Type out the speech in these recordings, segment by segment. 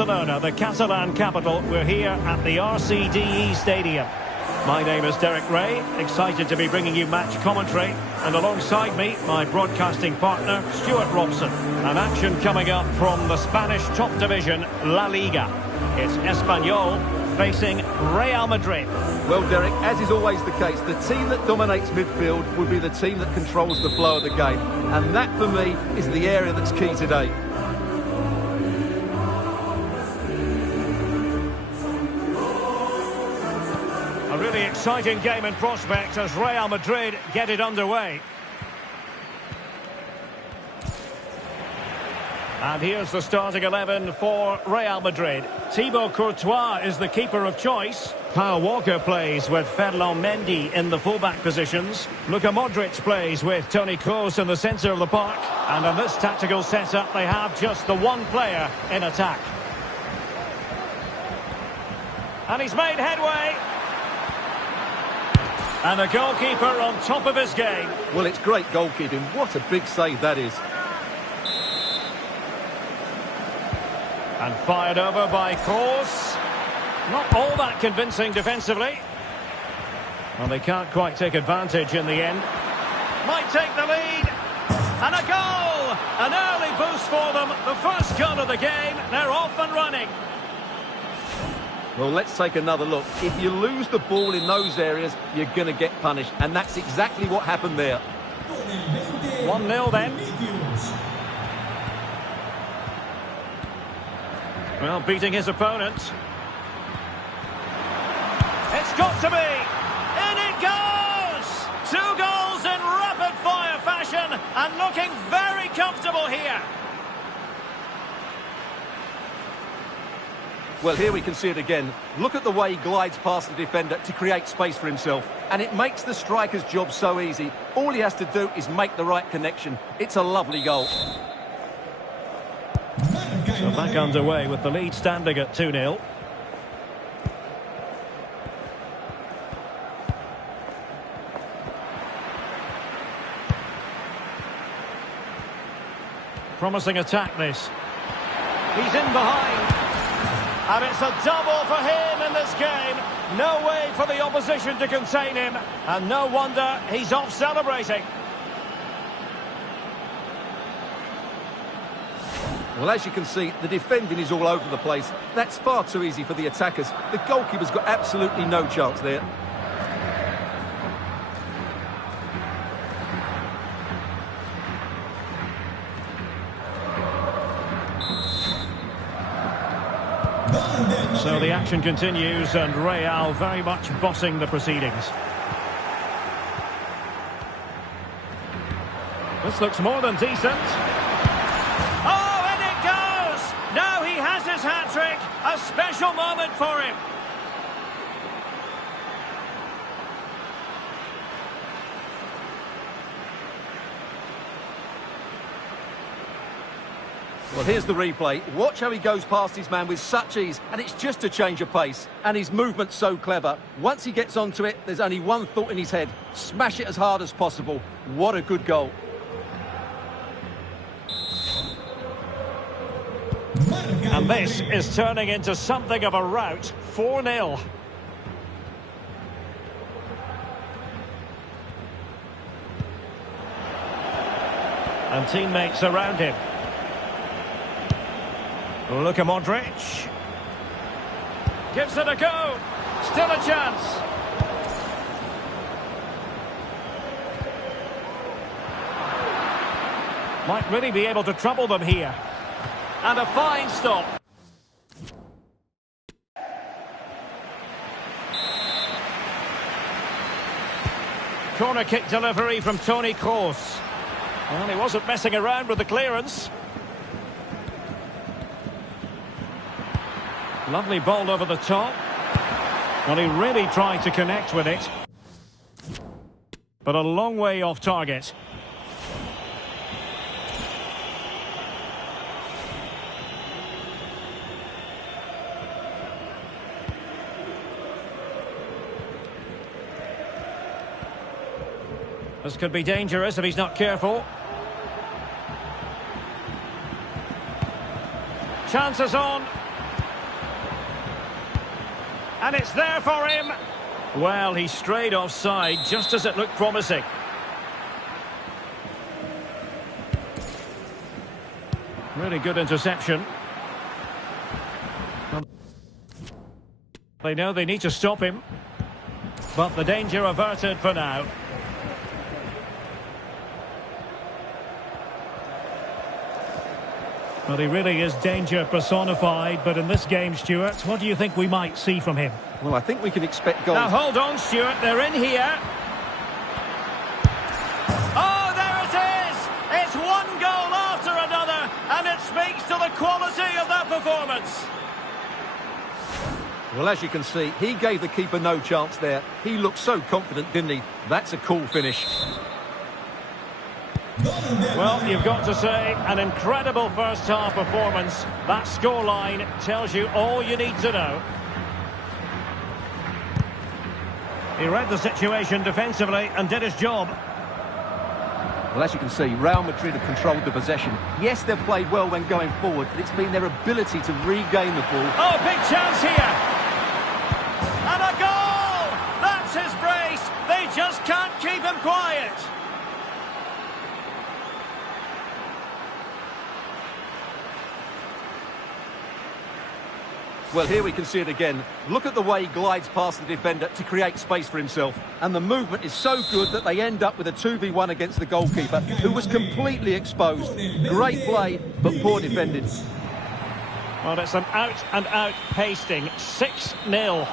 Barcelona, the Catalan capital. We're here at the RCDE Stadium. My name is Derek Ray, excited to be bringing you match commentary. And alongside me, my broadcasting partner, Stuart Robson. An action coming up from the Spanish top division, La Liga. It's Espanyol facing Real Madrid. Well, Derek, as is always the case, the team that dominates midfield will be the team that controls the flow of the game. And that, for me, is the area that's key today. A really exciting game in prospect as Real Madrid get it underway. And here's the starting 11 for Real Madrid. Thibaut Courtois is the keeper of choice. Kyle Walker plays with Ferland Mendy in the fullback positions. Luka Modric plays with Toni Kroos in the centre of the park. And in this tactical setup, they have just the one player in attack. And he's made headway. And the goalkeeper on top of his game. Well, it's great goalkeeping. What a big save that is. And fired over by Kroos. Not all that convincing defensively. Well, they can't quite take advantage in the end. Might take the lead. And a goal! An early boost for them. The first goal of the game. They're off and running. Well, let's take another look. If you lose the ball in those areas, you're going to get punished. And that's exactly what happened there. 1-0 then. Well, beating his opponent. It's got to be! In it goes! 2 goals in rapid-fire fashion and looking very comfortable here. Well, here we can see it again. Look at the way he glides past the defender to create space for himself. And it makes the striker's job so easy. All he has to do is make the right connection. It's a lovely goal. So back underway with the lead standing at 2-0. Promising attack this. He's in behind. And it's a double for him in this game. No way for the opposition to contain him. And no wonder he's off celebrating. Well, as you can see, the defending is all over the place. That's far too easy for the attackers. The goalkeeper's got absolutely no chance there. So the action continues and Real very much bossing the proceedings. This looks more than decent. Oh, and it goes! Now he has his hat-trick. A special moment for him. Well, here's the replay. Watch how he goes past his man with such ease, and it's just a change of pace. And his movement's so clever. Once he gets onto it, there's only one thought in his head. Smash it as hard as possible. What a good goal. And this is turning into something of a rout. 4-0. And teammates around him. Luka Modric. Gives it a go. Still a chance. Might really be able to trouble them here. And a fine stop. Corner kick delivery from Toni Kroos. Well, he wasn't messing around with the clearance. Lovely ball over the top. Well, he really tried to connect with it. But a long way off target. This could be dangerous if he's not careful. Chances on. And it's there for him. Well, he strayed offside just as it looked promising. Really good interception. They know they need to stop him. But the danger averted for now. Well, he really is danger personified, but in this game, Stuart, what do you think we might see from him? Well, I think we can expect goals. Now, hold on, Stuart, they're in here. Oh, there it is! It's one goal after another, and it speaks to the quality of that performance. Well, as you can see, he gave the keeper no chance there. He looked so confident, didn't he? That's a cool finish. Well, you've got to say, an incredible first-half performance. That scoreline tells you all you need to know. He read the situation defensively and did his job. Well, as you can see, Real Madrid have controlled the possession. Yes, they've played well when going forward, but it's been their ability to regain the ball. Oh, big chance here! And a goal! That's his brace! They just can't keep him quiet! Well, here we can see it again. Look at the way he glides past the defender to create space for himself. And the movement is so good that they end up with a 2v1 against the goalkeeper, who was completely exposed. Great play, but poor defending. Well, it's an out-and-out pasting. 6-0.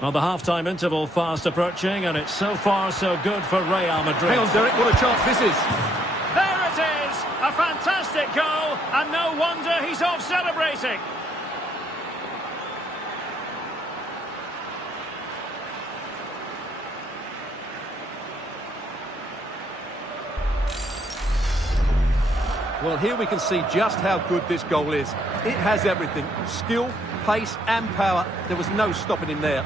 Well, the half-time interval fast approaching, and it's so far so good for Real Madrid. Hang on, Derek, what a chance this is. There it is! A fantastic goal, and no wonder he's off celebrating. Well, here we can see just how good this goal is. It has everything. Skill, pace and power. There was no stopping him there.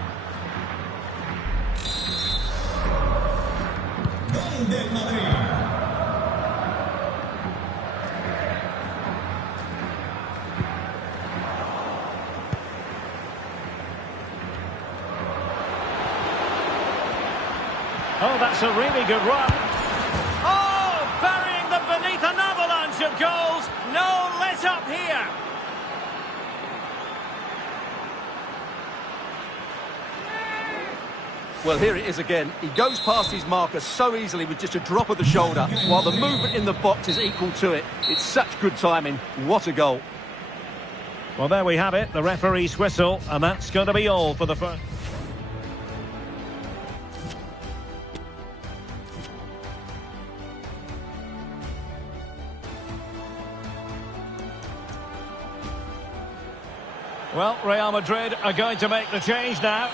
Oh, that's a really good run. Oh, burying them beneath an avalanche of goals. No let up here. Well, here it is again. He goes past his marker so easily with just a drop of the shoulder, while the movement in the box is equal to it. It's such good timing. What a goal. Well, there we have it, the referee's whistle, and that's going to be all for the first. Well, Real Madrid are going to make the change now.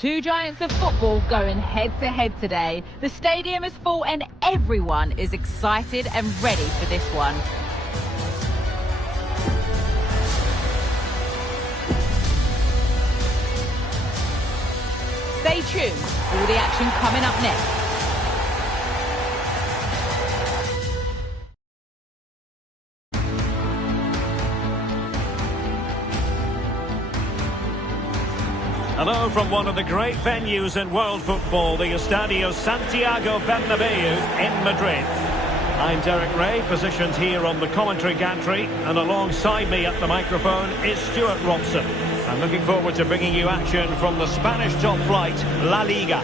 Two giants of football going head-to-head today. The stadium is full and everyone is excited and ready for this one. Stay tuned, all the action coming up next. Hello from one of the great venues in world football, the Estadio Santiago Bernabeu in Madrid. I'm Derek Ray, positioned here on the commentary gantry, and alongside me at the microphone is Stuart Robson. I'm looking forward to bringing you action from the Spanish top flight, La Liga.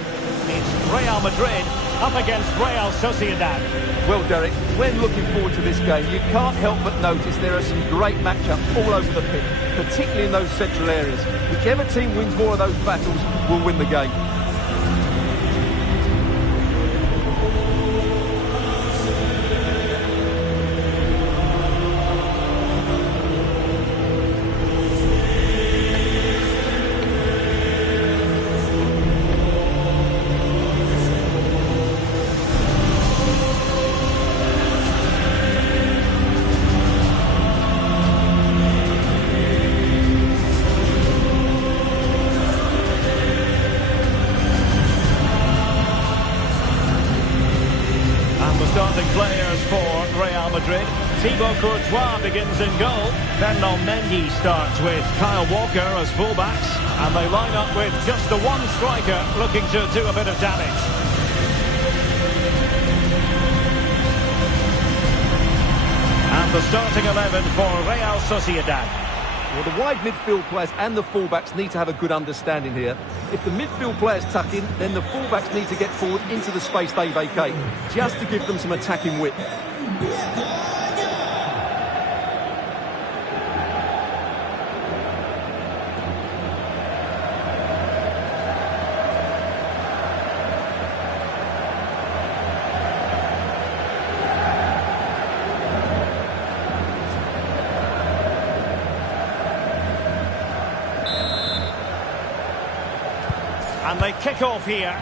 It's Real Madrid up against Real Sociedad. Well, Derek, when looking forward to this game, you can't help but notice there are some great matchups all over the pitch, particularly in those central areas. Whichever team wins more of those battles will win the game. Starting players for Real Madrid. Thibaut Courtois begins in goal. Bernal Mendy starts with Kyle Walker as fullbacks. And they line up with just the one striker looking to do a bit of damage. And the starting 11 for Real Sociedad. Well, the wide midfield players and the fullbacks need to have a good understanding here. If the midfield players tuck in, then the fullbacks need to get forward into the space they vacate, just to give them some attacking width. And they kick off here.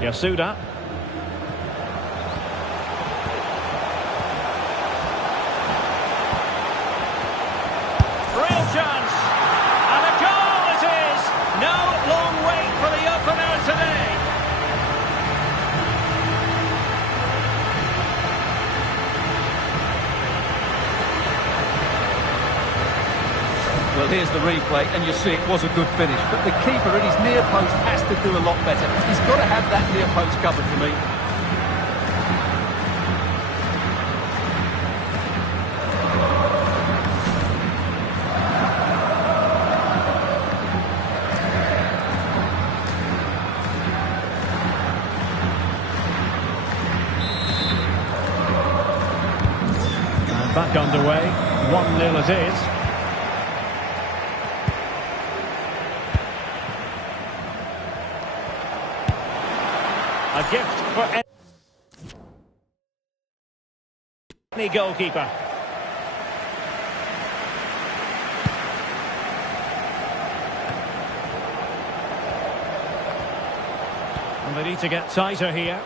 Yasuda. Real chance. And a goal it is. No long wait for the opener today. Well, here's the replay, and you see it was a good finish. But the keeper at his near post has to do a lot better. He's got to have that near post covered for me. And back underway. 1-0 it is. A gift for any goalkeeper. And they need to get tighter here.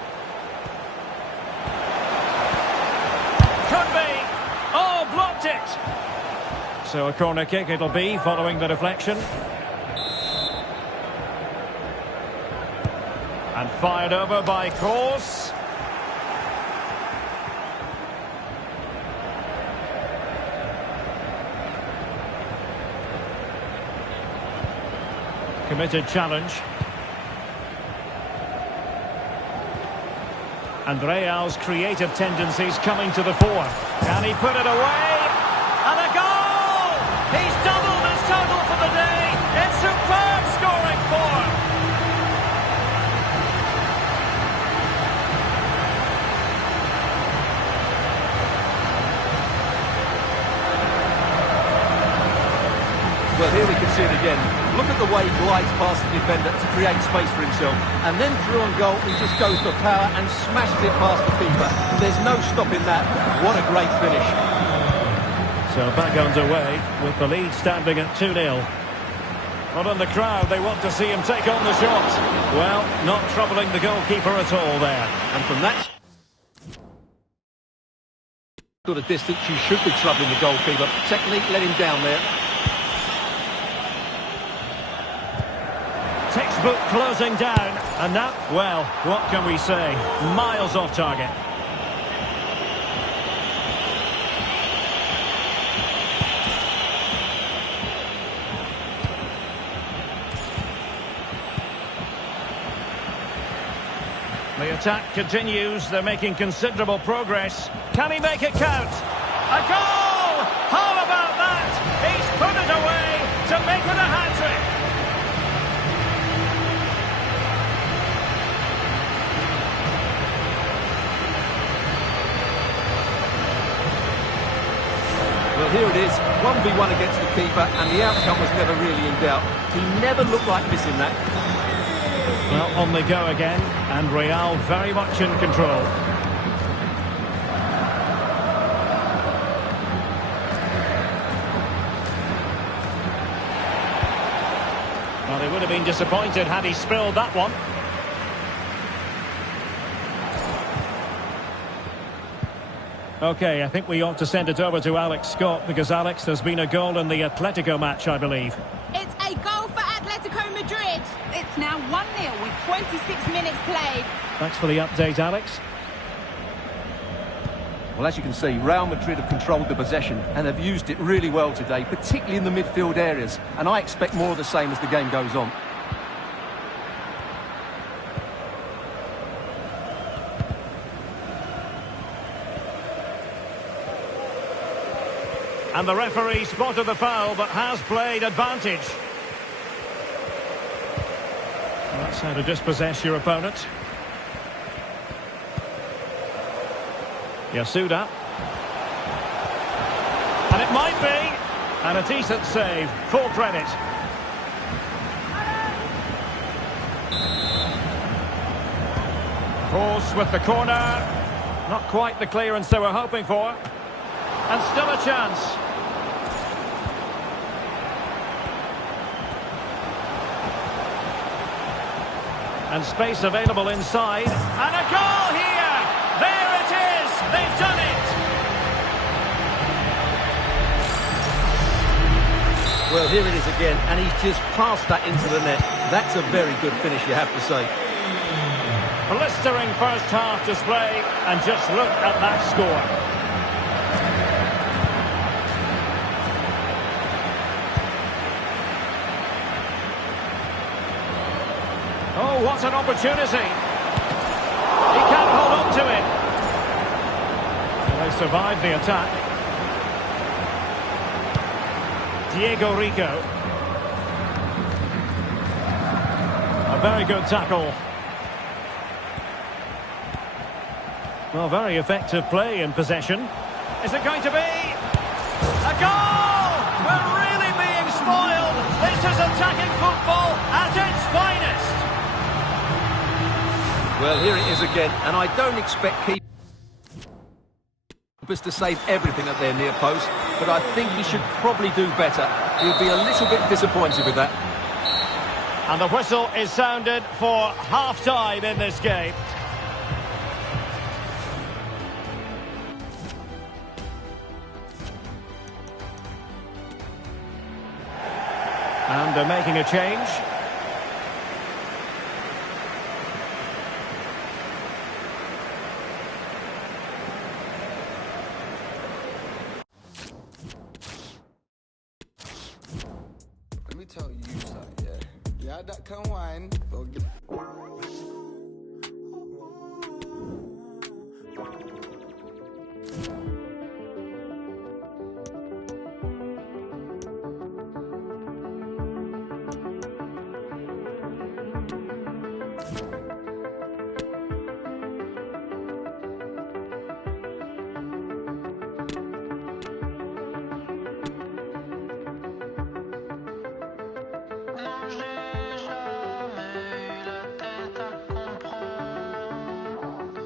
Could be. Oh, blocked it. So a corner kick it'll be following the deflection. And fired over by Kroos. Committed challenge. And Real's creative tendencies coming to the fore. Can he put it away? And a goal! He's doubled his total for the day. It's superb scoring form. Well, here we can see it again. Look at the way he glides past the defender to create space for himself. And then through on goal, he just goes for power and smashes it past the keeper. There's no stopping that. What a great finish. So back underway with the lead standing at 2-0. Well, in the crowd, they want to see him take on the shot. Well, not troubling the goalkeeper at all there. And from that sort of distance, you should be troubling the goalkeeper. Technique let him down there. Textbook closing down. And now, well, what can we say? Miles off target. The attack continues. They're making considerable progress. Can he make it count? A goal! How about that? He's put it away to make it a hat-trick. Well, here it is, 1v1 against the keeper, and the outcome was never really in doubt. He never looked like missing that. Well, on they go again, and Real very much in control. Well, they would have been disappointed had he spilled that one. OK, I think we ought to send it over to Alex Scott, because, Alex, there's been a goal in the Atletico match, I believe. It's a goal for Atletico Madrid. It's now 1-0 with 26 minutes played. Thanks for the update, Alex. Well, as you can see, Real Madrid have controlled the possession and have used it really well today, particularly in the midfield areas. And I expect more of the same as the game goes on. And the referee spotted the foul, but has played advantage. That's how to dispossess your opponent. Yasuda. And it might be. And a decent save. Full credit. Cross with the corner. Not quite the clearance they were hoping for. And still a chance. And space available inside. And a goal here! There it is! They've done it! Well, here it is again, and he's just passed that into the net. That's a very good finish, you have to say. Blistering first half display, and just look at that score. Oh, what an opportunity. He can't hold on to it. Well, they survived the attack. Diego Rico. A very good tackle. Well, very effective play in possession. Is it going to be? A goal! We're really being spoiled. This is attacking football at its finest. Well, here it is again, and I don't expect keepers to save everything at their near post, but I think he should probably do better. He'll be a little bit disappointed with that. And the whistle is sounded for half-time in this game. And they're making a change. Let me tell you something, yeah. Yeah, that can wine.